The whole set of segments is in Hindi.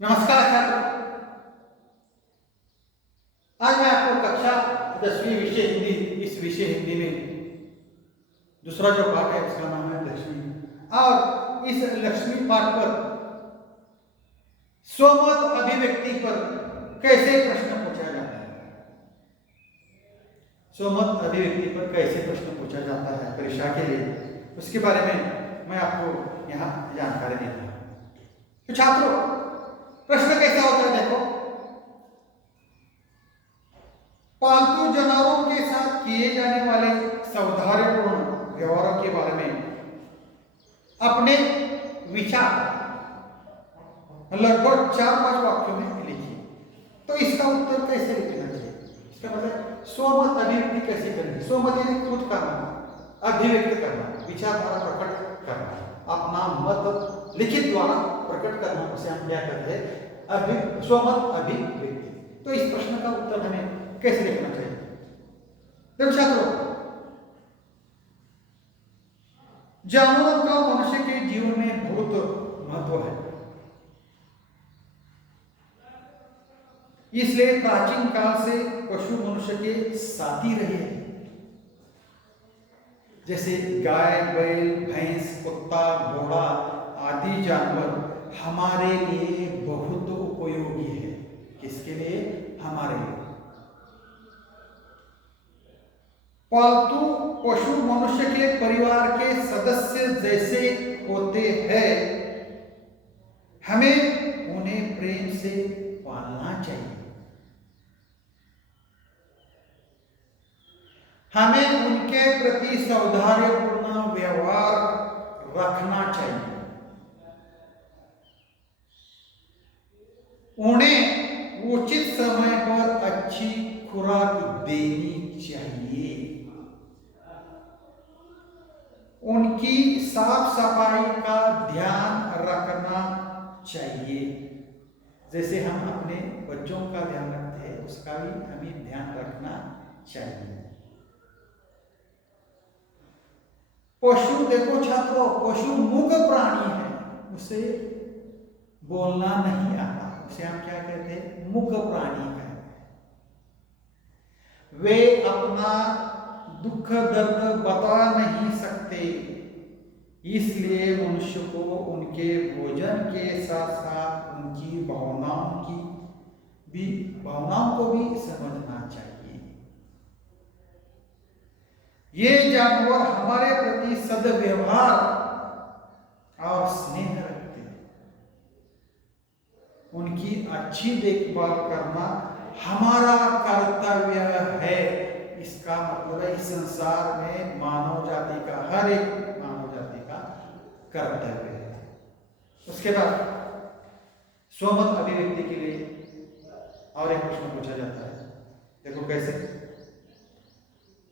नमस्कार छात्रों। आज मैं आपको कक्षा 10वीं विषय हिंदी, इस विषय हिंदी में दूसरा जो पाठ है उसका नाम है लक्ष्मी। और इस लक्ष्मी पाठ पर स्वमत अभिव्यक्ति पर कैसे प्रश्न पूछा जाता है, स्वमत अभिव्यक्ति पर कैसे प्रश्न पूछा जाता है परीक्षा के लिए, उसके बारे में मैं आपको यहाँ जानकारी देता हूँ। तो छात्रों, प्रश्न कैसा होता है देखो। पालतू जानवरों के साथ किए जाने वाले सौहार्दपूर्ण व्यवहारों के बारे में अपने विचार लगभग 4-5 वाक्यों में लिखिए। तो इसका उत्तर कैसे लिखना चाहिए, इसका मतलब स्वमत अभिव्यक्ति कैसे करनी। स्वमत यानी खुद करना, अभिव्यक्त करना, विचारधारा प्रकट करना, अपना मत लिखित द्वारा प्रकट करना, उसे हम क्या कहते हैं, स्वमत अभिव्यक्ति। तो इस प्रश्न का उत्तर हमें कैसे लिखना चाहिए। देखो छात्रों, जानवरों का मनुष्य के जीवन में बहुत महत्व है, इसलिए प्राचीन काल से पशु मनुष्य के साथी रहे हैं। जैसे गाय, बैल, भैंस, कुत्ता, घोड़ा आदि जानवर हमारे लिए बहुत उपयोगी है। किसके लिए? हमारे लिए। पालतू पशु मनुष्य के परिवार के सदस्य जैसे होते हैं, हमें उन्हें प्रेम से पालना चाहिए, हमें उनके प्रति सौहार्दपूर्ण व्यवहार रखना चाहिए, उन्हें उचित समय पर अच्छी खुराक देनी चाहिए, उनकी साफ सफाई का ध्यान रखना चाहिए। जैसे हम अपने बच्चों का ध्यान रखते हैं, उसका भी हमें ध्यान रखना चाहिए। पशु, देखो छात्रों, पशु मूक प्राणी है, उसे बोलना नहीं आता, उसे हम क्या कहते हैं, मूक प्राणी कहते हैं। वे अपना दुख दर्द बता नहीं सकते, इसलिए मनुष्य को उनके भोजन के साथ साथ उनकी भावनाओं को भी समझना चाहिए। ये जानवर हमारे प्रति सद्व्यवहार और स्नेह रखते हैं, उनकी अच्छी देखभाल करना हमारा कर्तव्य है। इसका मतलब है इस संसार में मानव जाति का, हर एक मानव जाति का कर्तव्य है। उसके बाद स्वमत अभिव्यक्ति के लिए और एक प्रश्न पूछा जाता है, देखो कैसे।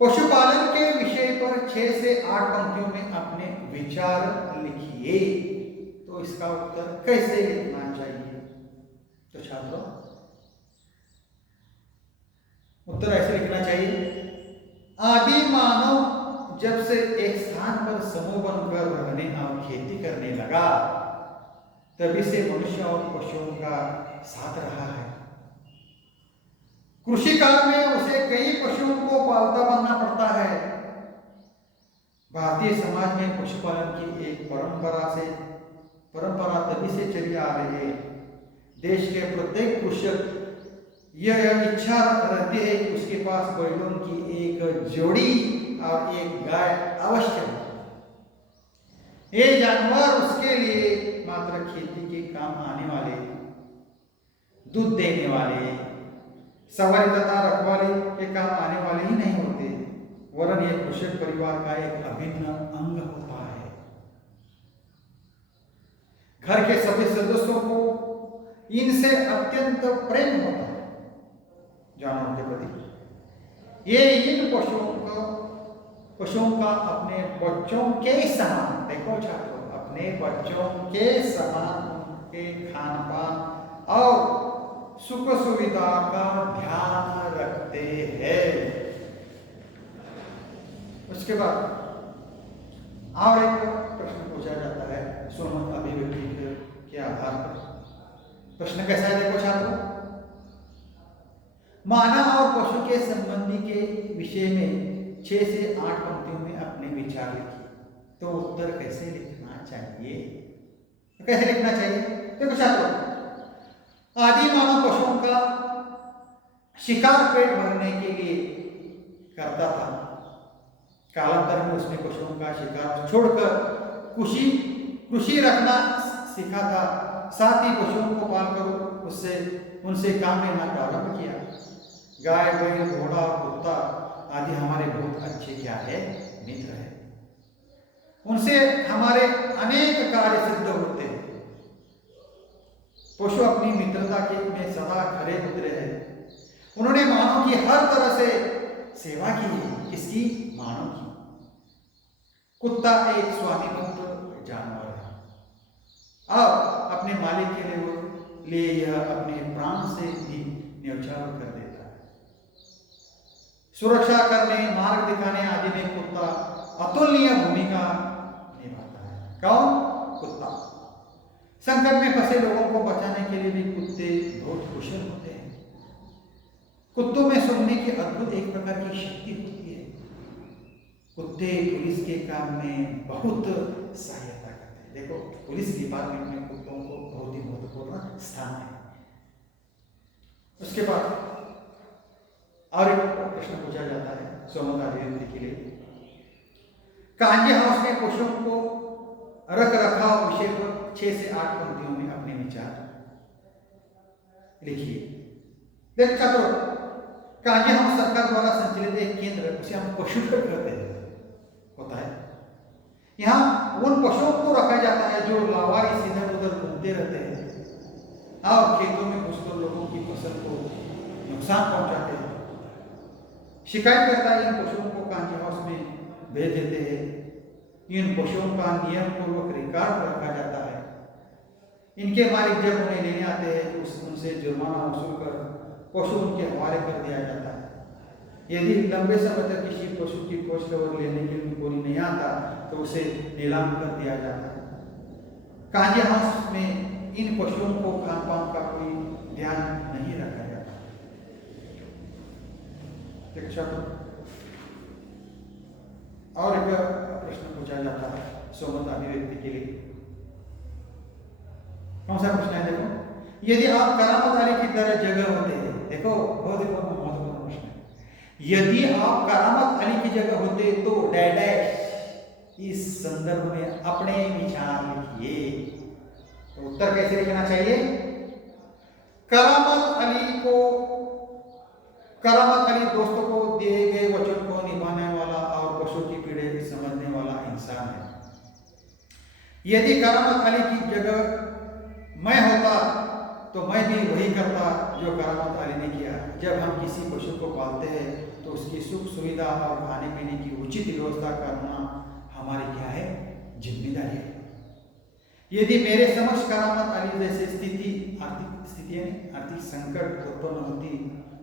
पशुपालन के विषय पर 6 से 8 पंक्तियों में अपने विचार लिखिए। तो इसका उत्तर कैसे लिखना चाहिए? तो छात्रों, उत्तर ऐसे लिखना चाहिए। आदि मानव जब से एक स्थान पर समूह बनकर रहने और खेती करने लगा, तभी से मनुष्य और पशुओं का साथ रहा है। कृषि काल में उसे कई पशुओं को पालता बनना पड़ता है। भारतीय समाज में पशुपालन की एक परंपरा तभी से चली आ रही है। देश के प्रत्येक कृषक यह इच्छा रहती है कि उसके पास बैलों की एक जोड़ी और एक गाय अवश्य हो। ये जानवर उसके लिए मात्र खेती के काम आने वाले, दूध देने वाले, सवारी तथा रखवाली के काम आने वाले ही नहीं होते, वरन ये कृषक परिवार का एक अभिन्न अंग होता है। घर के सभी सदस्यों को इनसे अत्यंत प्रेम होता है, जानवरों के प्रति। ये इन पशुओं का अपने बच्चों के समान, देखो छात्रों, अपने बच्चों के समान उनके खान पान और सुख सुविधा का ध्यान रखते हैं। उसके बाद और एक प्रश्न पूछा जाता है स्वमत अभिव्यक्ति के आधार पर। प्रश्न कैसा है देखो छात्रों, मानव और पशु के संबंधी के विषय में 6 से 8 पंक्तियों में अपने विचार लिखिए। तो उत्तर कैसे लिखना चाहिए, तो कैसे लिखना चाहिए देखो छात्रों, आदि मानव पशुओं का शिकार पेट भरने के लिए करता था। कालांतर में उसने पशुओं का शिकार छोड़कर कृषि रखना सीखा था। साथ ही पशुओं को पालकर उनसे काम लेना प्रारंभ किया। गाय, बैल, घोड़ा और कुत्ता आदि हमारे बहुत अच्छे क्या है, मित्र है। उनसे हमारे अनेक कार्य सिद्ध होते हैं। पशु अपनी मित्रता के में सदा खरे उतरे हैं। उन्होंने मानव की हर तरह से सेवा की है। किसकी? मानव की। कुत्ता एक स्वामिभक्त जानवर है और अपने मालिक के लिए यह अपने प्राण से भी न्यौछावर कर देता है। सुरक्षा करने, मार्ग दिखाने आदि में कुत्ता अतुलनीय भूमिका निभाता है। कौन? कुत्ता। संकट में फंसे लोगों को बचाने के लिए भी कुत्ते बहुत कुशल होते हैं। कुत्तों में सूंघने की अद्भुत एक प्रकार की शक्ति होती है। कुत्ते पुलिस के काम में बहुत सहायता करते हैं। देखो, पुलिस डिपार्टमेंट में कुत्तों को बहुत ही महत्वपूर्ण स्थान है। उसके बाद और एक प्रश्न पूछा जाता है सोमत अभिव्यक्ति के लिए, कांजी हाउस में पशुओं को रख रखाव विषय पर 6 से 8 पंक्तियों में अपने विचार लिखिए। देख छात्रों, कांजी हाउस सरकार द्वारा संचालित एक केंद्र, उसे हम पशु घर कहते हैं, होता है। यहाँ उन पशुओं को रखा जाता है जो लावारिस इधर उधर घूमते रहते हैं और खेतों में घुसकर लोगों की फसल को नुकसान पहुंचाते हैं। शिकायतकर्ता इन पशुओं को कांजी हाउस में भेज देते हैं। इन पशुओं का नियम पूर्वक रिकॉर्ड रखा जाता है। इनके मालिक जब उन्हें लेने आते हैं तो उनसे जुर्माना वसूल कर पशु उनके हवाले कर दिया जाता है। यदि लंबे समय तक किसी पशु की खोज खबर लेने के लिए कोई नहीं आता तो उसे नीलाम कर दिया जाता है। कांजी हाउस में इन पशुओं को खान पान का कोई ध्यान नहीं रखा जाता। और एक प्रश्न पूछा जाता है सोमत अभिव्यक्ति के लिए। कौन सा प्रश्न है देखो, यदि आप करामत अली की तरह जगह होते हैं, देखो बहुत महत्वपूर्ण प्रश्न है। यदि आप करामत अली की जगह होते तो डैश इस संदर्भ में अपने विचार लिखिए। तो उत्तर कैसे लिखना चाहिए? करामत अली दोस्तों को दिए गए वचन को निभाने वाला और पशु की पीड़े समझने वाला इंसान है। यदि करामत अली की जगह मैं होता तो मैं भी वही करता जो करामत अली ने किया। जब हम किसी पशु को पालते हैं तो उसकी सुख सुविधा और खाने पीने की उचित व्यवस्था करना हमारी क्या है? जिम्मेदारी है। यदि मेरे समक्ष करामत अली जैसे आर्थिक संकट उत्पन्न होती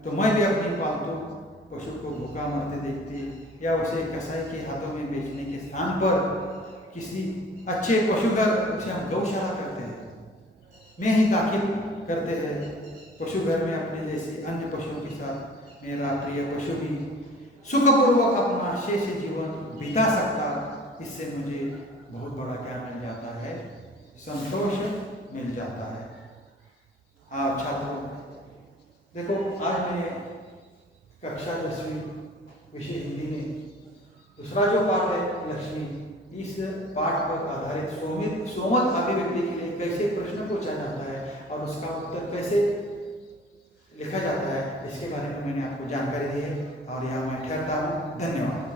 तो मैं भी अपनी पालतू पशु को भूखा मरते देखती या उसे कसाई के हाथों में बेचने के स्थान पर किसी अच्छे पशुघर, उसे हम गौशाला करते हैं, में ही दाखिल करते हैं। पशुघर में अपने जैसे अन्य पशुओं के साथ मेरा प्रिय पशु भी सुखपूर्वक अपना शेष जीवन बिता सकता। इससे मुझे बहुत बड़ा क्या मिल जाता है? संतोष मिल जाता है। आप छात्रों देखो, आज मैंने कक्षा 10वीं विषय हिंदी में दूसरा जो पाठ है लक्ष्मी, इस पाठ पर आधारित सोमत अभिव्यक्ति के लिए कैसे प्रश्न पूछा जाता है और उसका उत्तर कैसे लिखा जाता है, इसके बारे में मैंने आपको जानकारी दी है और यहाँ मैं ठहरता हूँ। धन्यवाद।